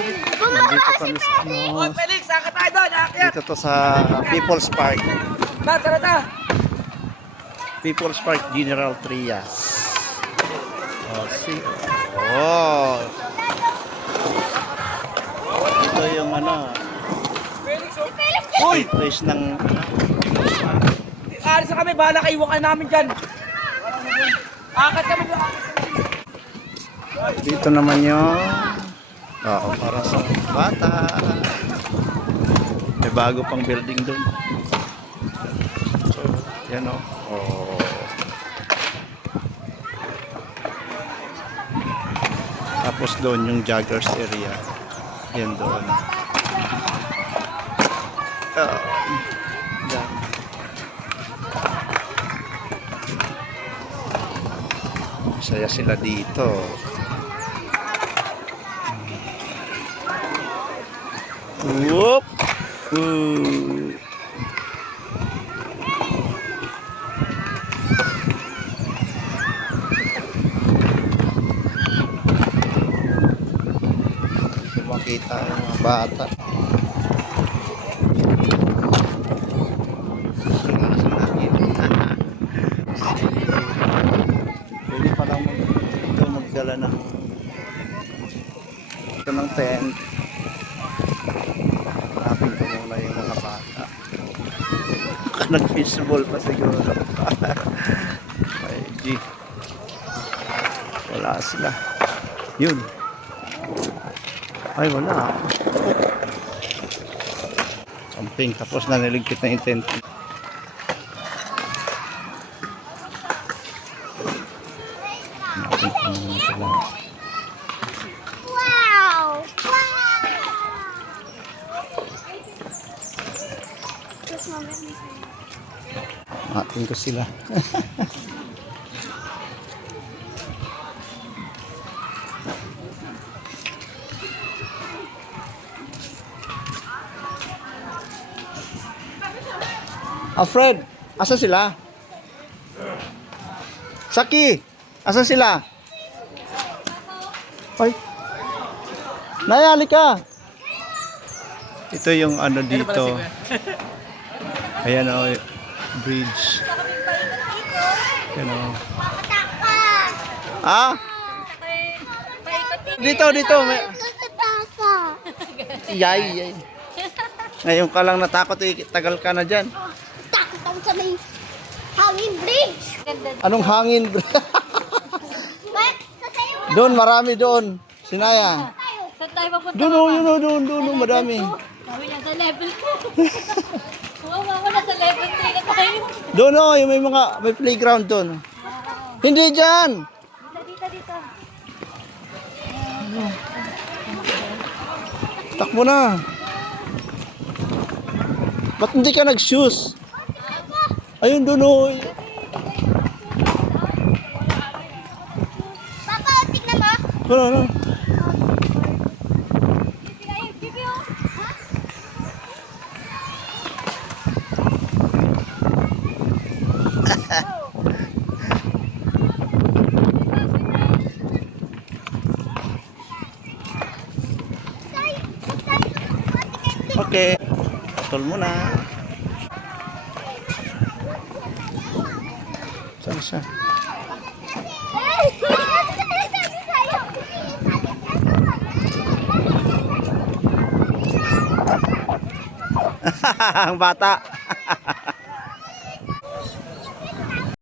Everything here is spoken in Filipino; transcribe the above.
Nandito kami sa Oy, Felix, saan ka tayo doon? Aakyat! dito to sa People's Park. Tara. People's Park General Trias. Oh, see. Oh. Ito yung ano. Uy, place ng Alis na kami, bahala kayo, iwan namin dyan. Akat kami doon. dito naman yung para sa bata. May bago pang building doon. So, yan o. Oh. Tapos doon yung joggers area. Yan doon. Yan. Masaya sila dito. Whoop! Ooh. Makita yung mga bata. Pwede pa lang magdala na ito ng tent. Hanapin ko muna yung mga bata. Baka nag-fishball pa siguro. Ay, G. Wala sila. Yun. Ay, wala. Camping. Tapos na niligpit na yung tent. Hanapin ko muna sila. Atin ko sila. Alfred, asa sila? Saki, asa sila? Ay. Nayali ka. Ito yung ano dito. Ayan o, bridge. Ayan o. Ah? Dito. Yay. Ngayon ka lang natakot, tagal ka na dyan. Takot ako sa may hangin bridge. Anong hangin? Doon, marami doon. Sinaya. Saan tayo papunta? Doon, madami. Sabi niya sa level ko. Huwag ako na sa level 3 na tayo. Doon yung may playground doon. Hindi dyan. Dito. Takbo na. Ba't hindi ka nag-shoes? Ayun doon. Papa, tignan mo. Ano? Okay. Tol mo na. Saan siya? Ang bata.